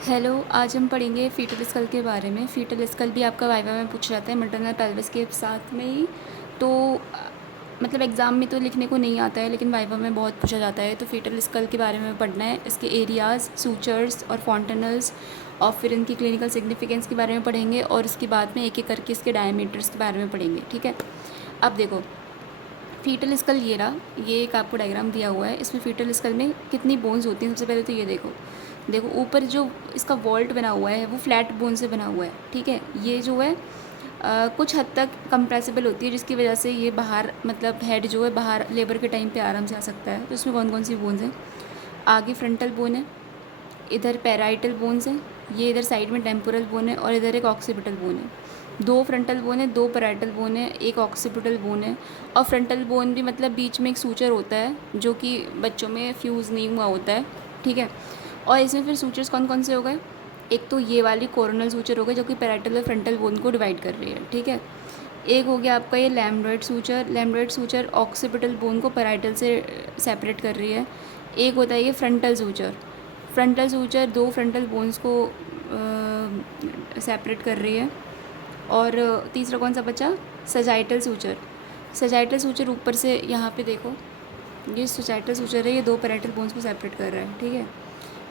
Hello, आज हम पढ़ेंगे फीटल स्कल के बारे में। फीटल स्कल भी आपका वाइवा में पूछा जाता है मैटरनल पेल्विस के साथ में ही। तो मतलब एग्ज़ाम में तो लिखने को नहीं आता है, लेकिन वाइवा में बहुत पूछा जाता है। तो फीटल स्कल के बारे में पढ़ना है, इसके एरियाज़, सूचर्स और फॉन्टेनल्स, और फिर इनकी क्लिनिकल सिग्निफिकेंस के बारे में पढ़ेंगे, और इसके बाद में एक एक करके इसके डायमीटर्स के बारे में पढ़ेंगे। ठीक है, अब देखो फीटल स्कल ये रहा, ये एक आपको डायग्राम दिया हुआ है। इसमें फीटल स्कल में कितनी बोन्स होती हैं, सबसे पहले तो ये देखो। देखो ऊपर जो इसका वॉल्ट बना हुआ है वो फ्लैट बोन से बना हुआ है। ठीक है, ये जो है कुछ हद तक कंप्रेसिबल होती है, जिसकी वजह से ये बाहर मतलब हेड जो है बाहर लेबर के टाइम पे आराम से आ सकता है। तो इसमें कौन कौन सी बोन्स हैं? आगे फ्रंटल बोन है, इधर पैराइटल बोन्स हैं, ये इधर साइड में टेम्पोरल बोन है, और इधर एक ऑक्सीपिटल बोन है। दो फ्रंटल बोन है, दो पैराइटल बोन है, एक ऑक्सीपिटल बोन है। और फ्रंटल बोन भी मतलब बीच में एक सूचर होता है जो कि बच्चों में फ्यूज़ नहीं हुआ होता है। ठीक है, और इसमें फिर सूचर्स कौन कौन से हो गए? एक तो ये वाली कोरोनल सूचर हो गई जो कि पैराइटल और फ्रंटल बोन को डिवाइड कर रही है। ठीक है, एक हो गया आपका ये लैम्ब्डॉयड सूचर। लैम्ब्डॉयड सूचर ऑक्सीपिटल बोन को पैराइटल से सेपरेट कर रही है। एक होता है ये फ्रंटल सूचर। फ्रंटल सूचर दो फ्रंटल बोन्स को सेपरेट कर रही है। और तीसरा कौन सा बचा? Sagittal suture. सजाइटल सूचर ऊपर से यहाँ पे देखो, ये सजाइटल सूचर है, ये दो पैराइटल बोन्स को सेपरेट कर रहा है। ठीक है,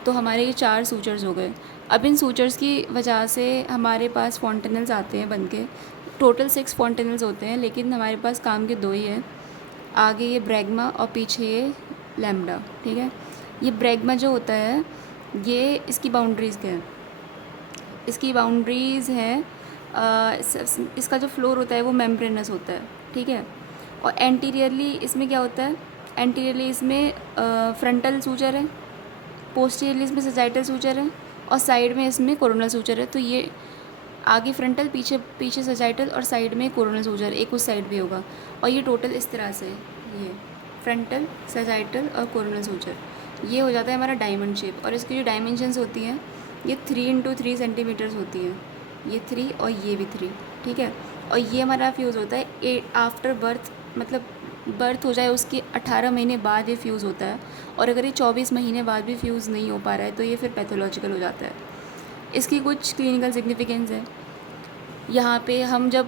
तो हमारे ये चार सूचर्स हो गए। अब इन सूचर्स की वजह से हमारे पास फॉन्टेनल्स आते हैं बन के। टोटल 6 फॉन्टेनल्स होते हैं, लेकिन हमारे पास काम के दो ही हैं। आगे ये ब्रैग्मा और पीछे ये लैम्बडा। ठीक है, ये ब्रैग्मा जो होता है ये इसकी बाउंड्रीज़ क्या है? इसकी बाउंड्रीज़ है इसका जो फ्लोर होता है वो मेम्ब्रेनस होता है। ठीक है, और एंटीरियरली इसमें क्या होता है? एंटीरियरली इसमें फ्रंटल सूचर है, पोस्टीरियरली इसमें सजाइटल सूचर है, और साइड में इसमें कोरोनल सूचर है। तो ये आगे फ्रंटल, पीछे पीछे सजाइटल, और साइड में कोरोनल सूचर एक उस साइड भी होगा। और ये टोटल इस तरह से ये फ्रंटल, सजाइटल और कोरोनल सूचर, ये हो जाता है हमारा डायमंड शेप। और इसकी जो डायमेंशंस होती हैं ये 3 × 3 सेंटीमीटर्स होती हैं, ये 3 और ये भी 3। ठीक है, और ये हमारा फ्यूज़ होता है आफ्टर बर्थ, मतलब बर्थ हो जाए उसके 18 महीने बाद ये फ्यूज़ होता है। और अगर ये 24 महीने बाद भी फ्यूज़ नहीं हो पा रहा है तो ये फिर पैथोलॉजिकल हो जाता है। इसकी कुछ क्लिनिकल सिग्निफिकेंस है। यहाँ पे हम जब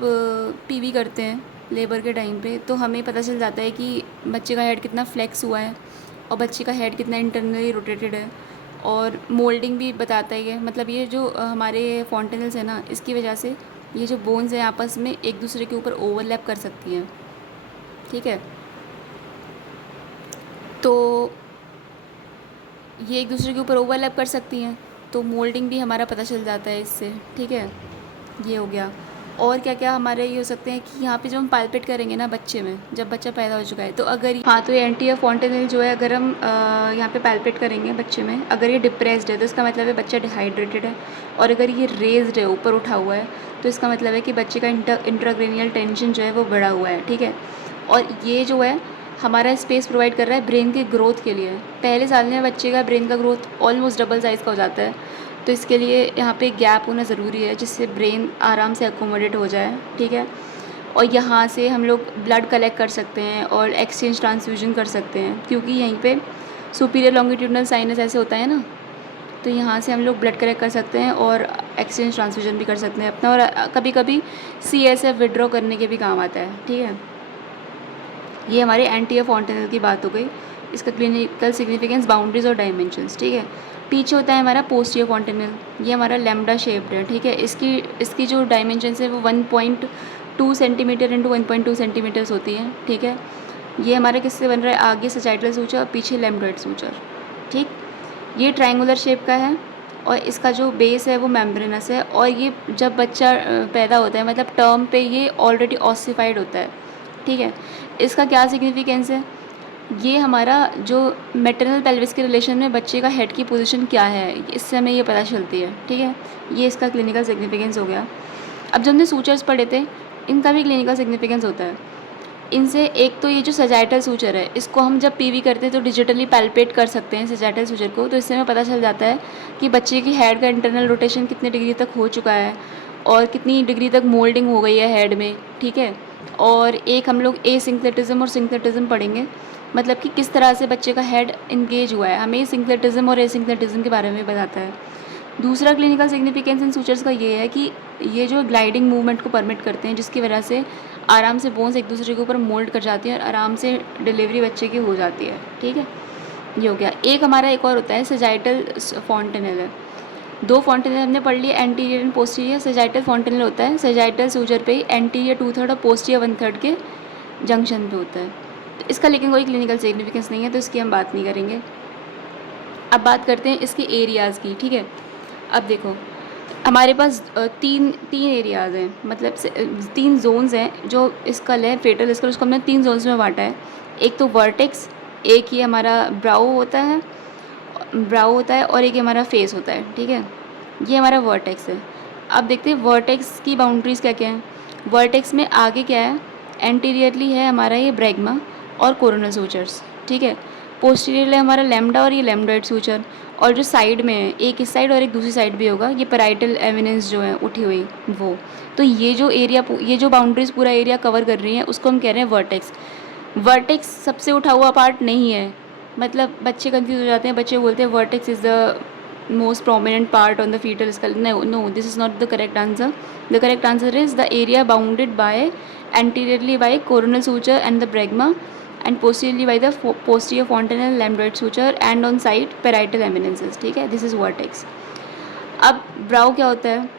पीवी करते हैं लेबर के टाइम पे, तो हमें पता चल जाता है कि बच्चे का हेड कितना फ्लेक्स हुआ है, और बच्चे का हेड कितना इंटरनली रोटेटेड है। और मोल्डिंग भी बताता है ये, मतलब ये जो हमारे फॉन्टेनल्स है ना, इसकी वजह से ये जो बोन्स हैं आपस में एक दूसरे के ऊपर ओवरलैप कर सकती हैं। ठीक है, तो ये एक दूसरे के ऊपर ओवरलैप कर सकती हैं, तो मोल्डिंग भी हमारा पता चल जाता है इससे। ठीक है, ये हो गया। और क्या क्या हमारे ये हो सकते हैं कि यहाँ पे जब हम पाल्पेट करेंगे ना बच्चे में, जब बच्चा पैदा हो चुका है, तो अगर हाँ, तो ये एंटीरियर फॉन्टेनल जो है, अगर हम यहाँ पे पाल्पेट करेंगे बच्चे में, अगर ये डिप्रेस्ड है तो इसका मतलब है बच्चा डिहाइड्रेटेड है। और अगर ये रेज्ड है, ऊपर उठा हुआ है, तो इसका मतलब है कि बच्चे का इंट्राक्रेनियल टेंशन जो है वो बढ़ा हुआ है। ठीक है, और ये जो है हमारा स्पेस प्रोवाइड कर रहा है ब्रेन की ग्रोथ के लिए। पहले साल में बच्चे का ब्रेन का ग्रोथ ऑलमोस्ट डबल साइज़ का हो जाता है, तो इसके लिए यहाँ पे गैप होना ज़रूरी है, जिससे ब्रेन आराम से अकोमोडेट हो जाए। ठीक है, और यहाँ से हम लोग ब्लड कलेक्ट कर सकते हैं और एक्सचेंज ट्रांसफ्यूजन कर सकते हैं, क्योंकि यहीं पे सुपीरियर लॉन्गिट्यूडनल साइनस ऐसे होता है ना, तो यहाँ से हम लोग ब्लड कलेक्ट कर सकते हैं और एक्सचेंज ट्रांसफ्यूजन भी कर सकते हैं अपना। और कभी कभी CSF विड्रॉ करने के भी काम आता है। ठीक है, ये हमारे एंटीरियर फॉन्टेनल की बात हो गई। इसका क्लिनिकल सिग्निफिकेंस, बाउंड्रीज और डायमेंशंस। ठीक है, पीछे होता है हमारा पोस्टीरियर फॉन्टेनल, ये हमारा लैम्बडा शेप्ड है। ठीक है, इसकी जो डायमेंशंस है वो 1.2 सेंटीमीटर इंटू 1.2 सेंटीमीटर्स होती हैं। ठीक है, ये हमारा किससे बन रहा है? आगे सजाइटल सूचर और पीछे लैम्ब्डॉयड सूचर। ठीक, ये ट्रायंगुलर शेप का है, और इसका जो बेस है वो मेम्ब्रेनस है। और ये जब बच्चा पैदा होता है, मतलब टर्म पे, ये ऑलरेडी ऑसिफाइड होता है। ठीक है, इसका क्या सिग्निफिकेंस है? ये हमारा जो मैटरनल पेल्विस के रिलेशन में बच्चे का हेड की पोजीशन क्या है, इससे हमें ये पता चलती है। ठीक है, ये इसका क्लिनिकल सिग्निफिकेंस हो गया। अब जो हमने सूचर्स पढ़े थे, इनका भी क्लिनिकल सिग्निफिकेंस होता है। इनसे एक तो ये जो सजाइटल सूचर है, इसको हम जब पीवी करते हैं तो डिजिटली पैल्पेट कर सकते हैं सजाइटल सूचर को, तो इससे हमें पता चल जाता है कि बच्चे की हेड का इंटरनल रोटेशन कितने डिग्री तक हो चुका है, और कितनी डिग्री तक मोल्डिंग हो गई है हेड में। ठीक है, और एक हम लोग एसिंक्लेटिज्म और सिंक्लेटिज्म पढ़ेंगे, मतलब कि किस तरह से बच्चे का हेड इंगेज हुआ है, हमें सिंक्लेटिज्म और एसिंक्लेटिज्म के बारे में बताता है। दूसरा क्लिनिकल सिग्निफिकेंस इन सूचर्स का ये है कि ये जो ग्लाइडिंग मूवमेंट को परमिट करते हैं, जिसकी वजह से आराम से बोन्स एक दूसरे के ऊपर मोल्ड कर जाती हैं और आराम से डिलीवरी बच्चे की हो जाती है। ठीक है, ये हो गया। एक हमारा एक और होता है सेजाइटल फॉन्टेनल है। दो फॉन्टेनल हमने पढ़ लिए, anterior and posterior. Sagittal fontanelle होता है सेजाइटल सूजर पे ही एंटीरियर 2/3 और पोस्टीरियर 1/3 के जंक्शन पे होता है। तो इसका लेकिन कोई क्लिनिकल सिग्निफिकेंस नहीं है, तो इसकी हम बात नहीं करेंगे। अब बात करते हैं इसके एरियाज़ की। ठीक है, अब देखो हमारे पास तीन एरियाज़ हैं, मतलब 3 जोन्स हैं जो स्कल है, फेटल स्कल, उसको हमने 3 जोन्स में बांटा है। एक तो वर्टेक्स, एक ये हमारा ब्राउ होता है और एक हमारा फेस होता है। ठीक है, ये हमारा वर्टेक्स है। अब देखते हैं वर्टेक्स की बाउंड्रीज़ क्या क्या हैं। वर्टेक्स में आगे क्या है, एंटीरियरली है हमारा ये ब्रैग्मा और कोरोनल सूचर्स। ठीक है, पोस्टीरियरली हमारा लैम्डा और ये लैम्डोइड सूचर, और जो साइड में है, एक इस साइड और एक दूसरी साइड भी होगा, ये पैराइटल एमिनेंस जो है उठी हुई वो। तो ये जो बाउंड्रीज़ पूरा एरिया कवर कर रही हैं, उसको हम कह रहे हैं वर्टेक्स। वर्टेक्स सबसे उठा हुआ पार्ट नहीं है, मतलब बच्चे कंफ्यूज हो जाते हैं, बच्चे बोलते हैं vertex is the most prominent part on the fetal skull. No, this is not the correct answer. The correct answer is the area bounded by anteriorly by coronal suture and the bregma, and posteriorly by the posterior fontanel lambdoid suture, and on side parietal eminences. ठीक है, this is vertex. अब ब्राउ क्या होता है,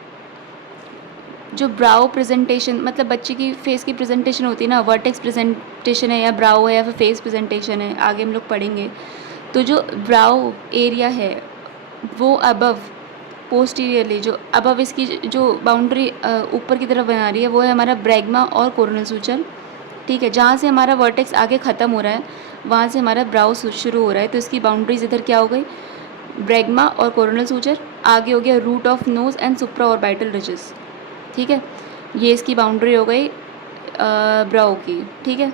जो ब्राउ presentation, मतलब बच्चे की फेस की प्रेजेंटेशन होती है ना, वर्टेक्स प्रेजेंटेशन है या ब्राउ है या फिर फेस प्रेजेंटेशन है, आगे हम लोग पढ़ेंगे। तो जो ब्राउ एरिया है वो अबव पोस्टीरियरली, जो अबव इसकी जो बाउंड्री ऊपर की तरफ बना रही है, वो है हमारा ब्रैग्मा और कोरोनल सूचर। ठीक है, जहाँ से हमारा वर्टेक्स आगे ख़त्म हो रहा है वहाँ से हमारा ब्राउ शुरू हो रहा है, तो इसकी बाउंड्रीज इधर क्या हो गई, ब्रैग्मा और कोरोनल सूचर। आगे हो गया root of nose and supraorbital ridges. ठीक है, ये इसकी बाउंड्री हो गई ब्राउ की। ठीक है,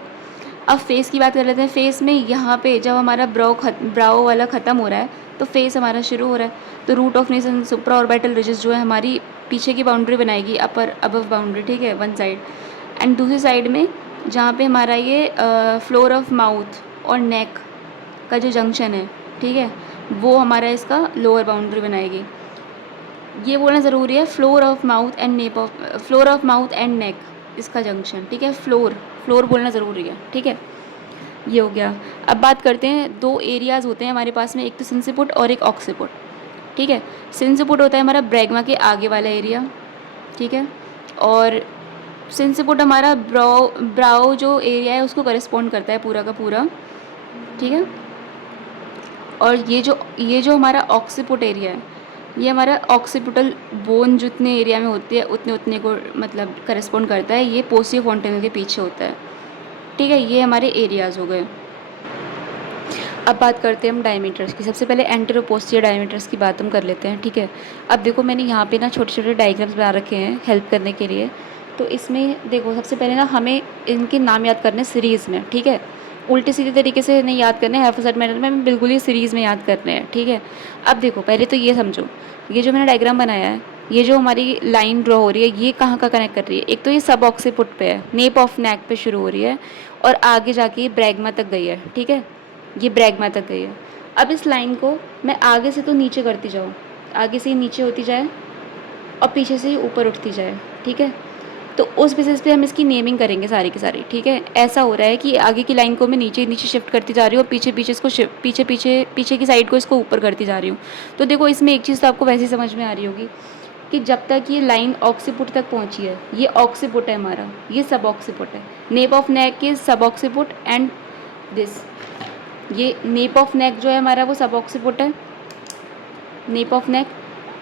अब फेस की बात कर लेते हैं। फेस में यहाँ पे जब हमारा ब्राउ वाला ख़त्म हो रहा है तो फेस हमारा शुरू हो रहा है, तो root of nose and supraorbital ridges जो है हमारी पीछे की बाउंड्री बनाएगी, अपर अबव बाउंड्री। ठीक है, वन साइड, एंड दूसरी साइड में जहाँ पे हमारा ये फ्लोर ऑफ माउथ और नेक का जो जंक्शन है, ठीक है, वो हमारा इसका लोअर बाउंड्री बनाएगी। ये बोलना ज़रूरी है, फ्लोर ऑफ माउथ एंड नेक इसका जंक्शन। ठीक है, फ्लोर बोलना ज़रूरी है। ठीक है, ये हो गया। अब बात करते हैं, 2 एरियाज़ होते हैं हमारे पास में, एक तो सिंसिपुट और एक ऑक्सीपुट। ठीक है, सिंसिपुट होता है हमारा ब्रैग्मा के आगे वाला एरिया। ठीक है, और सिंसिपुट हमारा ब्राउ जो एरिया है उसको करेस्पॉन्ड करता है पूरा का पूरा। ठीक है, और ये जो हमारा ऑक्सीपुट एरिया है, ये हमारा ऑक्सीपुटल बोन जितने एरिया में होती है उतने को मतलब करेस्पॉन्ड करता है। ये पोस्टीरियर फॉन्टेनल के पीछे होता है। ठीक है, ये हमारे एरियाज़ हो गए। अब बात करते हैं हम डायमीटर्स की। सबसे पहले एंटेरो पोस्टीरियर डायमीटर्स की बात हम कर लेते हैं। ठीक है, अब देखो मैंने यहाँ पे ना छोटे छोटे डायग्राम्स बना रखे हैं हेल्प करने के लिए। तो इसमें देखो सबसे पहले ना हमें इनके नाम याद करने सीरीज़ में। ठीक है, उल्टे सीधे तरीके से नहीं याद करने, हैफोसाइड मैनर में हमें बिल्कुल ही सीरीज़ में याद करने हैं। ठीक है, अब देखो पहले तो ये समझो, ये जो मैंने डायग्राम बनाया है, ये जो हमारी लाइन ड्रॉ हो रही है, ये कहाँ का कनेक्ट कर रही है। एक तो ये सब ऑक्सीपुट पे है, नेप ऑफ नेक पे शुरू हो रही है और आगे जाके ये ब्रैग्मा तक गई है। ठीक है, ये ब्रैग्मा तक गई है। अब इस लाइन को मैं आगे से तो नीचे करती जाऊँ, आगे से ही नीचे होती जाए और पीछे से ही ऊपर उठती जाए। ठीक है, तो उस बेसिस पे हम इसकी नेमिंग करेंगे सारी की सारी। ठीक है, ऐसा हो रहा है कि आगे की लाइन को मैं नीचे नीचे शिफ्ट करती जा रही हूँ और पीछे की साइड को इसको ऊपर करती जा रही हूँ। तो देखो इसमें एक चीज़ तो आपको वैसे ही समझ में आ रही होगी कि जब तक ये लाइन ऑक्सीपुट तक पहुँची है, ये ऑक्सीपुट है हमारा, ये सब ऑक्सीपुट है। नेप ऑफ नेक इज सब ऑक्सीपुट एंड दिस, ये नेप ऑफ नेक जो है हमारा वो सब ऑक्सीपुट है, नेप ऑफ नेक,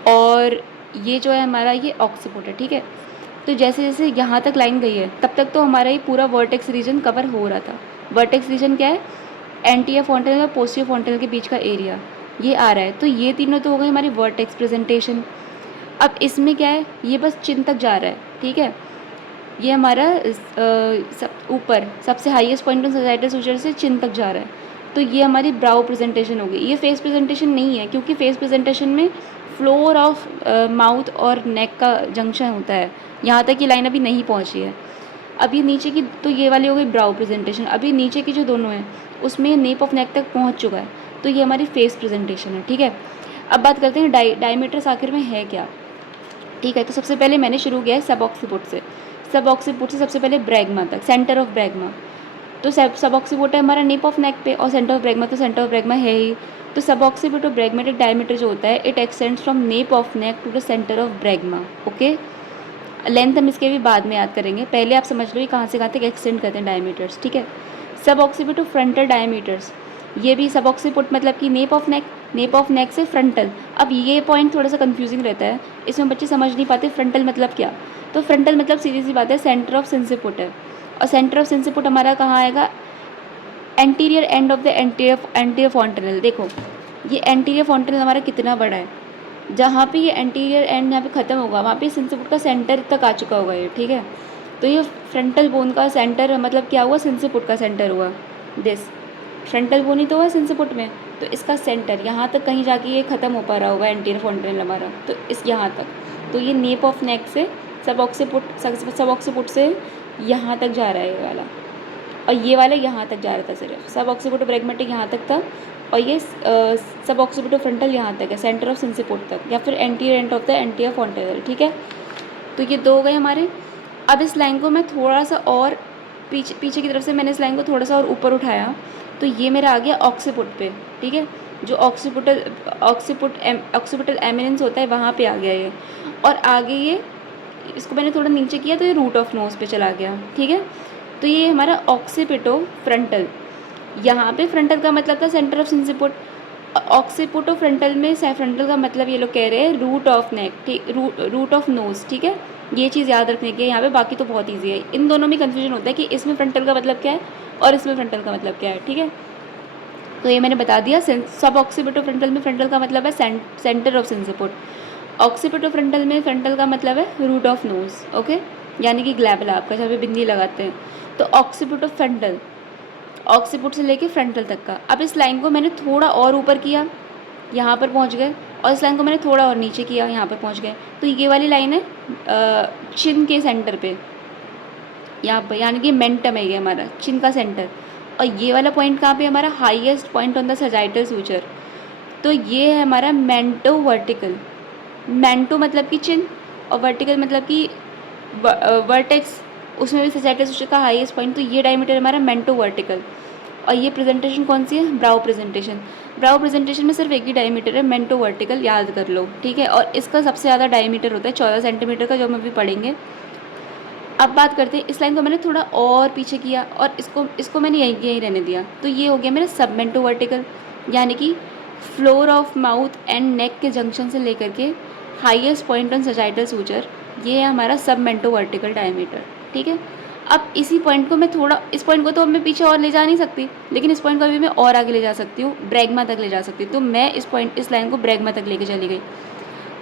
और ये जो है हमारा ये ऑक्सीपुट है। ठीक है, तो जैसे जैसे यहाँ तक लाइन गई है तब तक तो हमारा ये पूरा वर्टेक्स रीजन कवर हो रहा था। वर्टेक्स रीजन क्या है, एंटीरियर फॉन्टेनल और पोस्टीरियर फॉन्टेनल के बीच का एरिया ये आ रहा है। तो ये तीनों तो हो गए हमारी वर्टेक्स प्रेजेंटेशन। अब इसमें क्या है, ये बस चिन तक जा रहा है। ठीक है, ये हमारा सब ऊपर सबसे highest point on sagittal suture से चिन तक जा रहा है। तो ये हमारी ब्राउ प्रेजेंटेशन हो गई। ये फेस प्रेजेंटेशन नहीं है, क्योंकि फेस प्रेजेंटेशन में फ्लोर ऑफ माउथ और नेक का जंक्शन होता है, यहाँ तक की लाइन अभी नहीं पहुँची है। अब ये नीचे की, तो ये वाली हो गई ब्राउ प्रेजेंटेशन। अभी नीचे की जो दोनों हैं उसमें नेप ऑफ नेक तक पहुँच चुका है, तो ये हमारी फेस प्रेजेंटेशन है। ठीक है, अब बात करते हैं डायमीटर्स आखिर में है क्या। ठीक है, तो सबसे पहले मैंने शुरू किया है सब ऑक्सीपुट से। सब ऑक्सीपुट से सबसे पहले ब्रैगमा तक, सेंटर ऑफ ब्रैगमा। तो सब ऑक्सीपुट है हमारा नेप ऑफ नेक पे, और सेंटर ऑफ ब्रैगमा तो सेंटर ऑफ ब्रैगमा है ही। तो सब ऑक्सीपुट और ब्रैगमेटिक डायमीटर जो होता है, it extends from nape of neck to the centre of bregma. Okay, length हम इसके भी बाद में याद करेंगे, पहले आप समझ लो ये कहाँ से कहाँ तक एक्सटेंड करते हैं डायमीटर्स। ठीक है, सब ऑक्सीपुट और फ्रंटल डायमीटर्स, ये भी सब ऑक्सीपुट मतलब कि nap of neck, nap of नेक से फ्रंटल। अब ये पॉइंट थोड़ा सा कंफ्यूजिंग रहता है, इसमें बच्चे समझ नहीं पाते फ्रंटल मतलब क्या। तो फ्रंटल मतलब सीधी सी बात है सेंटर ऑफ सिंसिपुट है, और सेंटर ऑफ सिंसिपुट हमारा कहाँ आएगा, anterior end of the anterior fontanelle. देखो ये एंटीरियर फॉन्टेनल हमारा कितना बड़ा है, जहाँ पे ये एंटीरियर एंड यहाँ पे ख़त्म होगा वहाँ पे सिंसिपुट का सेंटर तक आ चुका होगा ये। ठीक है, तो ये फ्रंटल बोन का सेंटर मतलब क्या हुआ, सिंसिपुट का सेंटर हुआ। दिस फ्रंटल बोन ही तो हुआ सिंसिपुट में, तो इसका सेंटर यहाँ तक कहीं जाके ये ख़त्म हो पा रहा होगा एंटीरियर फॉन्टेनल हमारा, तो इस यहाँ तक। तो ये नेप ऑफ नेक से सब ऑक्सीपुट से यहाँ तक जा रहा है ये वाला, और ये वाला यहाँ तक जा रहा था सिर्फ। सब ऑक्सीपुट ब्रैगमेटिक यहाँ तक था, और ये सब ऑक्सीपुट फ्रंटल यहाँ तक है, सेंटर ऑफ सिंसिपुट तक, या फिर anterior end of the anterior fontanelle. ठीक है, तो ये दो हो गए हमारे। अब इस लाइन को मैं थोड़ा सा और पीछे की तरफ से मैंने इस लाइन को थोड़ा सा और ऊपर उठाया, तो ये मेरा आ गया ऑक्सीपुट पे। ठीक है, जो ऑक्सीपुटल एमिनेंस होता है वहाँ पे आ गया ये, और आगे ये इसको मैंने थोड़ा नीचे किया तो ये रूट ऑफ नोज पे चला गया। ठीक है, तो ये हमारा ऑक्सीपिटो फ्रंटल, यहाँ पे फ्रंटल का मतलब था सेंटर ऑफ सिंसिपुट, ऑक्सीपुटो फ्रंटल में फ्रंटल का मतलब ये लोग कह रहे हैं रूट ऑफ नेक, ठीक, रूट ऑफ नोज। ठीक है, ये चीज़ याद रखने की है यहाँ पे, बाकी तो बहुत ईजी है। इन दोनों में कन्फ्यूजन होता है कि इसमें फ्रंटल का मतलब क्या है और इसमें फ्रंटल का मतलब क्या है। ठीक है, तो ये मैंने बता दिया। सब ऑक्सीपिटो फ्रंटल में फ्रंटल का मतलब है सेंटर ऑफ सिंसिपुट, ऑक्सीपिटो फ्रंटल में फ्रंटल का मतलब है रूट ऑफ नोज। ओके, यानी कि ग्लैबला आपका जहाँ पे बिंदी लगाते हैं। तो ऑक्सीपिटो फ्रंटल, ऑक्सीपुट से लेके फ्रंटल तक का। अब इस लाइन को मैंने थोड़ा और ऊपर किया, यहाँ पर पहुँच गए, और इस लाइन को मैंने थोड़ा और नीचे किया, यहाँ पर पहुँच गए। तो ये वाली लाइन है चिन के सेंटर पे, यहाँ पर, यानी कि मेंटम है ये हमारा चिन का सेंटर। और ये वाला पॉइंट कहाँ पे हमारा, highest point on the sagittal suture. तो ये है हमारा मेंटो वर्टिकल। मेंटो मतलब कि चिन, और वर्टिकल मतलब कि वर्टेक्स, उसमें भी सजाइटल सूचर का हाईएस्ट पॉइंट। तो ये डायमीटर हमारा मेंटो वर्टिकल। और ये प्रेजेंटेशन कौन सी है, ब्राउ प्रेजेंटेशन। ब्राउ प्रेजेंटेशन में सिर्फ एक ही डायमीटर है, मेंटो वर्टिकल, याद कर लो। ठीक है, और इसका सबसे ज़्यादा डायमीटर होता है 14 सेंटीमीटर का, जो हम अभी पढ़ेंगे। अब बात करते हैं, इस लाइन को मैंने थोड़ा और पीछे किया, और इसको मैंने यहीं रहने दिया। तो ये हो गया मेरा सब मेंटो वर्टिकल, यानी कि फ्लोर ऑफ माउथ एंड नेक के जंक्शन से लेकर के highest point on sagittal suture, ये है हमारा सब मेंटो वर्टिकल डायमीटर। ठीक है, अब इसी पॉइंट को मैं थोड़ा, इस पॉइंट को तो अब मैं पीछे और ले जा नहीं सकती, लेकिन इस पॉइंट को अभी मैं और आगे ले जा सकती हूँ, ब्रैगमा तक ले जा सकती हूँ। तो मैं इस लाइन को ब्रैगमा तक लेके चली गई।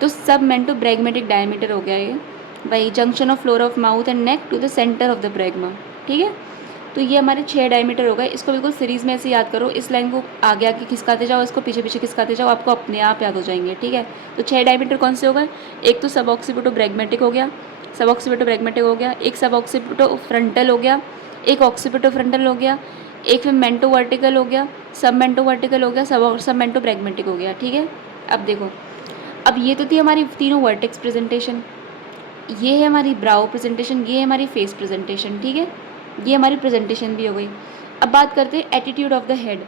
तो सब मेंटो ब्रैगमेटिक डायमीटर हो गया ये, वही junction of floor of mouth and neck to the centre of the bregma. ठीक है, तो ये हमारे 6 डायमीटर हो गए। इसको बिल्कुल सीरीज़ में ऐसे याद करो, इस लाइन को आगे आगे खिसकाते जाओ, इसको पीछे पीछे खिसकाते जाओ, आपको अपने आप याद हो जाएंगे। ठीक है, तो 6 डायमीटर कौन से हो गए, एक तो सब ऑक्सीपिटो ब्रैगमेटिक हो गया, सब ऑक्सीपिटो ब्रैगमेटिक हो गया, एक सब ऑक्सीपिटो फ्रंटल हो गया, एक ऑक्सीपिटो फ्रंटल हो गया, एक फिर मेंटो वर्टिकल हो गया, सब मेंटो वर्टिकल हो गया, सब मेंटो ब्रैगमेटिक हो गया। ठीक है, अब देखो, अब ये तो थी हमारी तीनों वर्टेक्स प्रेजेंटेशन, ये है हमारी ब्राउ प्रेजेंटेशन, ये है हमारी फेस प्रेजेंटेशन। ठीक है, ये हमारी प्रेजेंटेशन भी हो गई। अब बात करते हैं attitude of the head.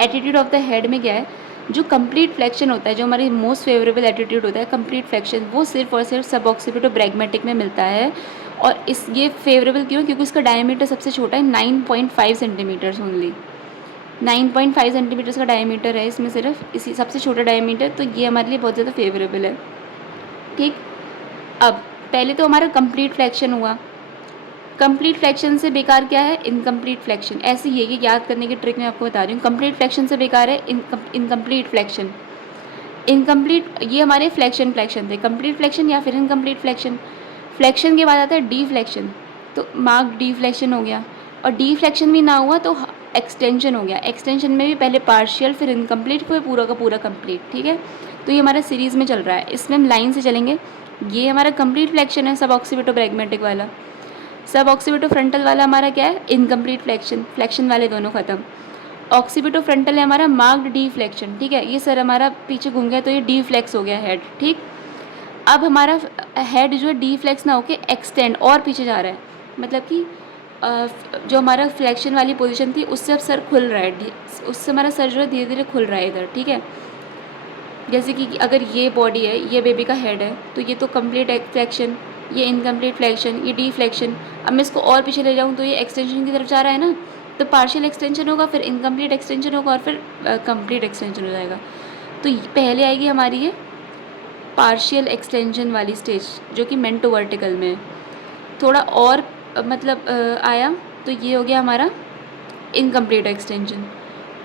Attitude of the head में क्या है, जो कंप्लीट फ्लेक्शन होता है, जो हमारी मोस्ट फेवरेबल एटीट्यूड होता है कंप्लीट फ्लेक्शन, वो सिर्फ और सिर्फ सब ऑक्सीपिटो ब्रैगमेटिक में मिलता है। और ये फेवरेबल क्यों, क्योंकि इसका डायमीटर सबसे छोटा है, 9.5 सेंटीमीटर्स ओनली, 9.5 सेंटीमीटर्स का डायमीटर है इसमें सिर्फ, इसी सबसे छोटा डायमीटर। तो ये हमारे लिए बहुत ज़्यादा फेवरेबल है। ठीक, अब पहले तो हमारा कंप्लीट फ्लेक्शन हुआ। कंप्लीट फ्लेक्शन से बेकार क्या है, इनकम्प्लीट फ्लेक्शन। ऐसे ही है कि याद करने की ट्रिक मैं आपको बता रही हूँ। कंप्लीट फ्लेक्शन से बेकार है इनकम्प्लीट फ्लेक्शन। इनकम्प्लीट, ये हमारे फ्लेक्शन थे, कंप्लीट फ्लेक्शन या फिर इनकम्प्लीट फ्लेक्शन। फ्लेक्शन के बाद आता है डी फ्लेक्शन, तो मार्क डी फ्लेक्शन हो गया। और डी फ्लेक्शन भी ना हुआ तो एक्सटेंशन हो गया। एक्सटेंशन में भी पहले पार्शियल, फिर इनकम्प्लीट, फिर पूरा का पूरा कंप्लीट। ठीक है, तो ये हमारा सीरीज़ में चल रहा है, इसमें हम लाइन से चलेंगे। ये हमारा कंप्लीट फ्लेक्शन है, सब ऑक्सीपिटो ब्रैगमेटिक वाला। सब ऑक्सीपिटो फ्रंटल वाला हमारा क्या है, इनकम्प्लीट फ्लेक्शन, फ्लेक्शन वाले दोनों ख़त्म। ऑक्सीपिटो फ्रंटल है हमारा मार्क्ड डी फ्लेक्शन, ठीक है, ये सर हमारा पीछे घूम गया तो ये डी फ्लेक्स हो गया हेड, ठीक। अब हमारा हेड जो है डी फ्लेक्स ना होके एक्सटेंड और पीछे जा रहा है, मतलब कि जो हमारा फ्लेक्शन वाली पोजीशन थी उससे अब सर खुल रहा है, उससे हमारा सर जो है धीरे धीरे खुल रहा है इधर, ठीक है। जैसे कि अगर ये बॉडी है, ये बेबी का हेड है, तो ये तो कंप्लीट फ्लेक्शन, ये इनकम्प्लीट फ्लेक्शन, ये डी फ्लेक्शन। अब मैं इसको और पीछे ले जाऊँ तो ये एक्सटेंशन की तरफ जा रहा है ना, तो पार्शियल एक्सटेंशन होगा, फिर इनकम्प्लीट एक्सटेंशन होगा और फिर कंप्लीट एक्सटेंशन हो जाएगा। तो पहले आएगी हमारी ये पार्शियल एक्सटेंशन वाली स्टेज जो कि मेंटो वर्टिकल में थोड़ा और मतलब आया, तो ये हो गया हमारा इनकम्प्लीट एक्सटेंशन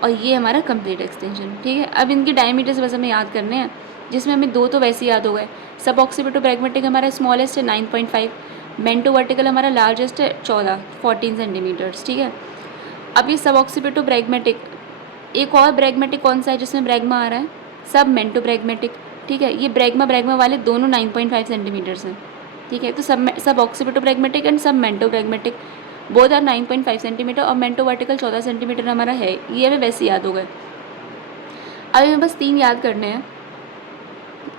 और ये हमारा कंप्लीट एक्सटेंशन, ठीक है। अब इनके डायमीटर्स बस हमें याद करने हैं, जिसमें हमें दो तो वैसे याद हो गए। सब ऑक्सीपिटो ब्रैग्मेटिक हमारा स्मॉलेस्ट है 9.5, मेंटो वर्टिकल हमारा लार्जेस्ट है 14 सेंटीमीटर्स, ठीक है। अब ये सब ऑक्सीपिटो ब्रैग्मेटिक, एक और ब्रैग्मेटिक कौन सा है जिसमें ब्रैग्मा आ रहा है, सब मेंटो ब्रैग्मेटिक, ठीक है। ये ब्रैग्मा वाले दोनों 9.5 सेंटीमीटर्स हैं, ठीक है। तो सब occipito bregmatic and sub mento bregmatic both are 9.5 centimetre और मेंटो वर्टिकल 14 सेंटीमीटर हमारा है, ये हमें वैसे याद हो गए। अब हमें बस 3 याद करने हैं,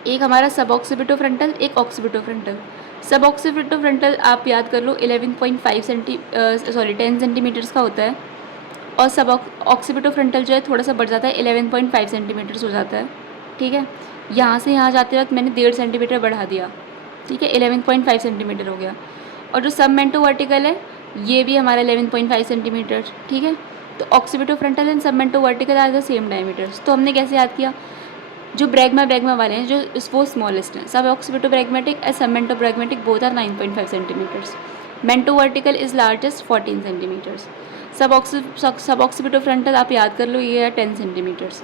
एक हमारा सब ऑक्सीपिटो फ्रंटल, एक ऑक्सीपिटो फ्रंटल। सब ऑक्सीपिटो फ्रंटल आप याद कर लो 10 सेंटीमीटर्स का होता है, और सब ऑक्सीपिटो फ्रंटल जो है थोड़ा सा बढ़ जाता है, 11.5 सेंटीमीटर्स हो जाता है, ठीक है। यहाँ से यहाँ जाते वक्त मैंने 1.5 सेंटीमीटर बढ़ा दिया, ठीक है, 11.5 सेंटीमीटर हो गया। और जो सब मेंटो वर्टिकल है ये भी हमारा 11.5 सेंटीमीटर, ठीक है। तो occipito frontal and sub mento vertical are the same diameters. तो हमने कैसे याद किया, जो ब्रैग्मा वाले हैं जो वो स्मॉलेस्ट हैं, सब occipito bregmatic and sub mento bregmatic both are 9.5 centimetres, mento vertical is largest 14 centimetres. Sub occipito frontal आप याद कर लो, ये है 10 सेंटीमीटर्स।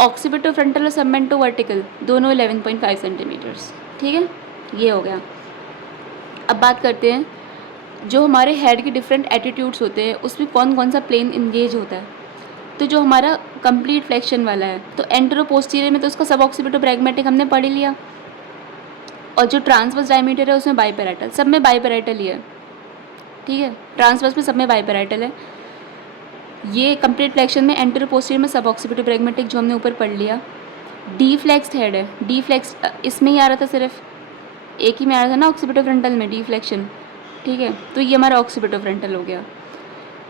ऑक्सीपिटो फ्रंटल और सब मेंटो वर्टिकल दोनों 11.5 सेंटीमीटर्स, ठीक है, ये हो गया। अब बात करते हैं जो हमारे हेड के डिफरेंट एटीट्यूड्स होते हैं उसमें कौन कौन सा प्लेन इंगेज होता है। तो जो हमारा कंप्लीट फ्लेक्शन वाला है, तो एंटेरो पोस्टीरियर में तो उसका सब ऑक्सीपिटो ब्रैग्मेटिक हमने पढ़ ही लिया, और जो ट्रांसवर्स डायमीटर है उसमें बाइपेराइटल, सब में बाइपेराइटल ही है, ठीक है, ट्रांसवर्स में सब में बाइपेराइटल है। ये कंप्लीट फ्लेक्शन में एंटेरो पोस्टीरियर में सब ऑक्सीपिटो ब्रैग्मेटिक जो हमने ऊपर पढ़ लिया। डी फ्लेक्स्ड हेड है, डी फ्लेक्स इसमें ही आ रहा था, सिर्फ एक ही में आ रहा था ना ऑक्सीपिटो फ्रंटल में डी फ्लेक्शन, ठीक है। तो ये हमारा ऑक्सीपिटो फ्रंटल हो गया।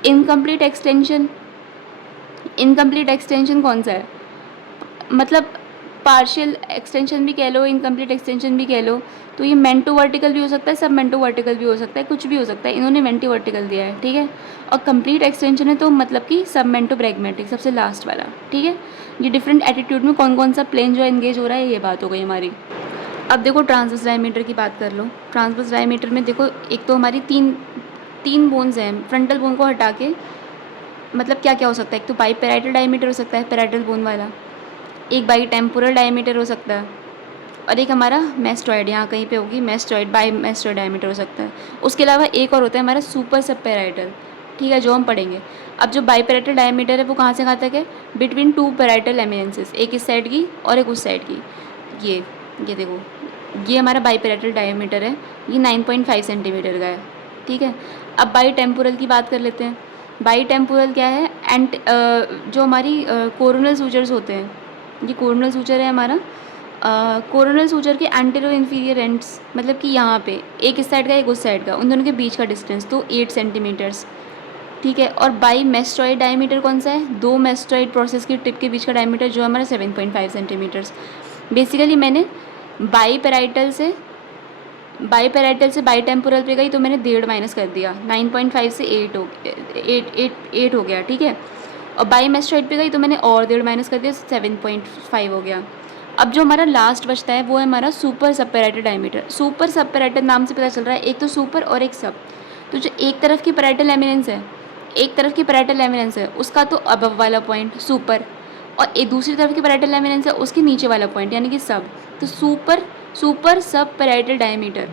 इनकम्प्लीट एक्सटेंशन कौन सा है, मतलब पार्शियल एक्सटेंशन भी कह लो, इनकम्प्लीट एक्सटेंशन भी कह लो। तो ये मेंटो वर्टिकल भी हो सकता है, सब मेंटो वर्टिकल भी हो सकता है, कुछ भी हो सकता है, इन्होंने मेंटो वर्टिकल दिया है, ठीक है। और कंप्लीट एक्सटेंशन है तो मतलब कि सब मेंटो ब्रैग्मेटिक, सबसे लास्ट वाला, ठीक है। ये डिफरेंट एटीट्यूड में कौन कौन सा प्लेन जो एंगेज हो रहा है, ये बात हो गई हमारी। अब देखो ट्रांसवर्स डायमीटर की बात कर लो। ट्रांसवर्स डायमीटर में देखो एक तो हमारी तीन बोन्स हैं, फ्रंटल बोन को हटा के, मतलब क्या क्या हो सकता है, एक तो बाई पैराइटल डायमीटर हो सकता है, पैराइटल बोन वाला, एक बाई टेम्पोरल डायमीटर हो सकता है, और एक हमारा मेस्टॉइड, यहाँ कहीं पे होगी मेस्टॉइड, बाई मेस्टॉइड डायमीटर हो सकता है। उसके अलावा एक और होता है हमारा सुपर सब पैराइटल, ठीक है, जो हम पढ़ेंगे। अब जो बाई पैराइटल डायमीटर है वो कहाँ से कहाँ तक है, बिटवीन 2 पैराइटल एमिनेंसेस, एक इस साइड की और एक उस साइड की। ये देखो, ये हमारा बाई पैराइटल डायमीटर है, ये 9.5 सेंटीमीटर का है, ठीक है। अब बाई टेम्पोरल की बात कर लेते हैं। बाई टेम्पोरल क्या है, एंड जो हमारी कोरोनल सूचर्स होते हैं, ये कोरोनल सूचर है हमारा, कोरोनल सूचर के एंटेरो इन्फीरियर एंड्स, मतलब कि यहाँ पे एक इस साइड का एक उस साइड का, उन दोनों के बीच का डिस्टेंस तो 8 सेंटीमीटर्स, ठीक है। और बाई मेस्टॉइड डायमीटर कौन सा है, दो मेस्टॉइड प्रोसेस की टिप के बीच का डायमीटर जो हमारा 7.5 सेंटीमीटर्स। बेसिकली मैंने बाई पैराइटल से बाई टेम्पोरल पे गई तो मैंने 1.5 माइनस कर दिया, 9.5 से 8 हो गया, ठीक है। और बाई मेस्टॉइड पे गई तो मैंने और 1.5 माइनस कर दिया, 7.5 हो गया। अब जो हमारा लास्ट बचता है वो है हमारा सुपर सब पैराइटल डायमीटर। सुपर सब पैराइटल नाम से पता चल रहा है, एक तो सुपर और एक सब। तो जो एक तरफ की पैराइटल एमिनेंस है उसका तो अबव वाला पॉइंट सुपर, और एक दूसरी तरफ की पैराइटल एमिनेंस है उसके नीचे वाला पॉइंट यानी कि सब। तो सुपर सब पैराइटल डायमीटर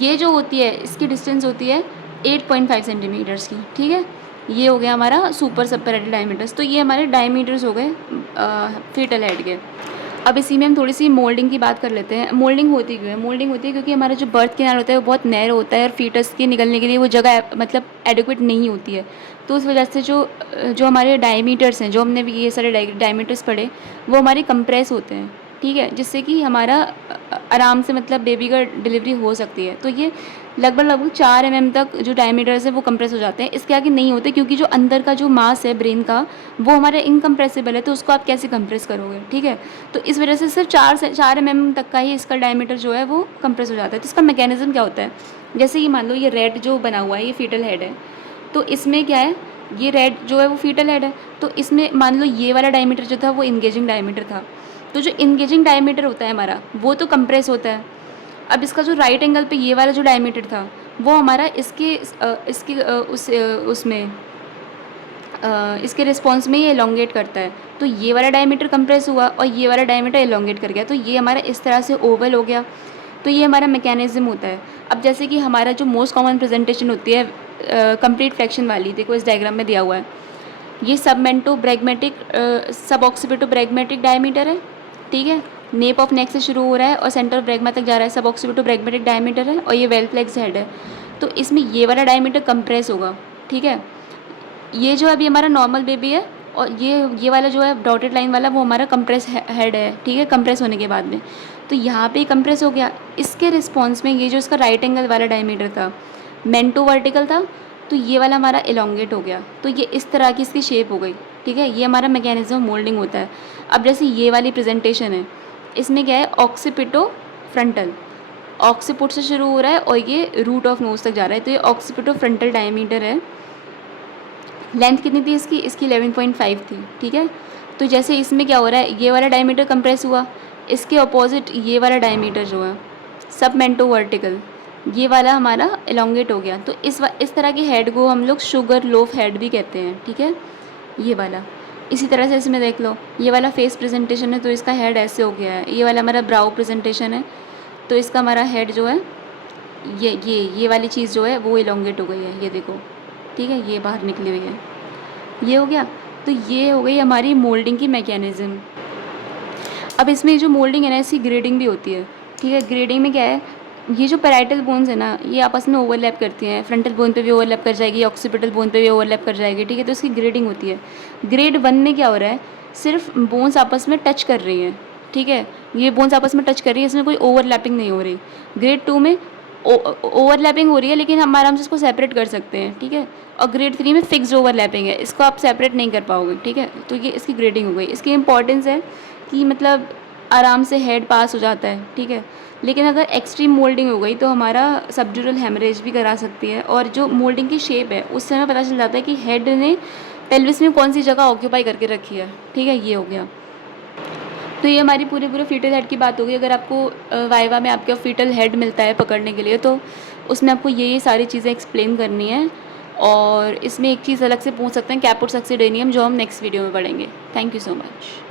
ये जो होती है इसकी डिस्टेंस होती है 8.5 सेंटीमीटर्स की, ठीक है। ये हो गया हमारा सुपर सब पैराइटल डायमीटर्स। तो ये हमारे डायमीटर्स हो गए फीटल हेड के। अब इसी में हम थोड़ी सी मोल्डिंग की बात कर लेते हैं। मोल्डिंग होती क्यों है? मोल्डिंग होती है क्योंकि हमारा जो बर्थ कैनाल होता है वो बहुत नैरो होता है और फीटस के निकलने के लिए वो जगह मतलब एडिक्वेट नहीं होती है। तो उस वजह से जो जो हमारे डायमीटर्स हैं, जो हमने भी ये सारे डायमीटर्स पढ़े, वो हमारे कंप्रेस होते हैं, ठीक है, जिससे कि हमारा आराम से मतलब बेबी का डिलीवरी हो सकती है। तो ये लगभग 4 mm तक जो डायमीटर्स है वो कंप्रेस हो जाते हैं। इसके आगे नहीं होते क्योंकि जो अंदर का जो मास है ब्रेन का वो हमारा इनकम्प्रेसिबल है, तो उसको आप कैसे कंप्रेस करोगे, ठीक है। तो इस वजह से सिर्फ 4 mm तक का ही इसका डायमीटर जो है वो कंप्रेस हो जाता है। तो इसका मैकेनिज्म क्या होता है? जैसे कि मान लो ये रेड जो बना हुआ है ये फीटल हेड है, तो इसमें क्या है, ये रेड जो है वो फीटल हेड है, तो इसमें मान लो ये वाला डायमीटर जो था वो इंगेजिंग डायमीटर था। तो जो इंगेजिंग डायमीटर होता है हमारा वो तो कंप्रेस होता है। अब इसका जो राइट एंगल पे ये वाला जो डायमीटर था वो हमारा इसके रिस्पॉन्स में ये एलोंगेट करता है। तो ये वाला डायमीटर कंप्रेस हुआ और ये वाला डायमीटर एलोंगेट कर गया, तो ये हमारा इस तरह से ओवल हो गया। तो ये हमारा मैकेनिज्म होता है। अब जैसे कि हमारा जो मोस्ट कॉमन प्रेजेंटेशन होती है कंप्लीट फ्लेक्शन वाली, देखो इस डायग्राम में दिया हुआ है, ये सब ऑक्सीपिटो ब्रैगमेटिक डायमीटर है, ठीक है। नेप ऑफ नेक से शुरू हो रहा है और सेंटर ऑफ ब्रैगमा तक जा रहा है, सब ऑक्सीपिटो ब्रैगमेटिक डायमीटर है और ये वेल फ्लेक्स हेड है। तो इसमें ये वाला डायमीटर कंप्रेस होगा, ठीक है। ये जो अभी हमारा नॉर्मल बेबी है और ये वाला जो है डॉटेड लाइन वाला वो हमारा कंप्रेस हेड है, ठीक है, कंप्रेस होने के बाद में। तो यहाँ पे कंप्रेस हो गया। इसके रिस्पॉन्स में ये जो इसका राइट एंगल वाला डायमीटर था मेंटो वर्टिकल था, तो ये वाला हमारा एलोंगेट हो गया। तो ये इस तरह की इसकी शेप हो गई, ठीक है। ये हमारा मैकेनिज्म मोल्डिंग होता है। अब जैसे ये वाली प्रेजेंटेशन है, इसमें क्या है, ऑक्सीपिटो फ्रंटल, ऑक्सीपुट से शुरू हो रहा है और ये रूट ऑफ नोज तक जा रहा है। तो ये ऑक्सीपिटो फ्रंटल डायमीटर है। लेंथ कितनी थी इसकी 11.5 थी, ठीक है। तो जैसे इसमें क्या हो रहा है, ये वाला डायमीटर कंप्रेस हुआ, इसके अपोजिट ये वाला डायमीटर जो है सब मेंटो वर्टिकल, ये वाला हमारा एलोंगेट हो गया। तो इस तरह के हेड को हम लोग शुगर लोफ हेड भी कहते हैं, ठीक है, ये वाला। इसी तरह से इसमें देख लो, ये वाला फेस प्रेजेंटेशन है तो इसका हेड ऐसे हो गया है। ये वाला हमारा ब्राउ प्रेजेंटेशन है तो इसका हमारा हेड जो है ये वाली चीज़ जो है वो एलोंगेट हो गई है, ये देखो, ठीक है, ये बाहर निकली हुई है, ये हो गया। तो ये हो गई हमारी मोल्डिंग की मैकेनिज़्म। अब इसमें जो मोल्डिंग है ना, इसकी ग्रेडिंग भी होती है, ठीक है। ग्रेडिंग में क्या है, ये जो पैराइटल बोन्स है ना ये आपस में ओवरलैप करती हैं, फ्रंटल बोन पे भी ओवरलैप कर जाएगी, ऑक्सीपिटल बोन पे भी ओवरलैप कर जाएगी, ठीक है। तो इसकी ग्रेडिंग होती है। ग्रेड 1 में क्या हो रहा है, सिर्फ बोन्स आपस में टच कर रही हैं, ठीक है, ये बोन्स आपस में टच कर रही है, इसमें कोई ओवरलैपिंग नहीं हो रही। ग्रेड 2 में ओवरलैपिंग हो रही है लेकिन हम आराम से इसको सेपरेट कर सकते हैं, ठीक है। और ग्रेड 3 में फिक्स्ड ओवरलैपिंग है, इसको आप सेपरेट नहीं कर पाओगे, ठीक है। तो ये इसकी ग्रेडिंग हो गई। इसकी इंपॉर्टेंस है कि मतलब आराम से हेड पास हो जाता है, ठीक है। लेकिन अगर एक्सट्रीम मोल्डिंग हो गई तो हमारा सबड्यूरल हेमरेज भी करा सकती है। और जो मोल्डिंग की शेप है उससे हमें पता चल जाता है कि हेड ने पेल्विस में कौन सी जगह ऑक्यूपाई करके रखी है, ठीक है, ये हो गया। तो ये हमारी पूरे फीटल हेड की बात हो गई। अगर आपको वाइवा में आपका फीटल हेड मिलता है पकड़ने के लिए तो उसमें आपको ये सारी चीज़ें एक्सप्लेन करनी है। और इसमें एक चीज़ अलग से पूछ सकते हैं, कैपुट सक्सीडेनियम, जो हम नेक्स्ट वीडियो में पढ़ेंगे। Thank you so much.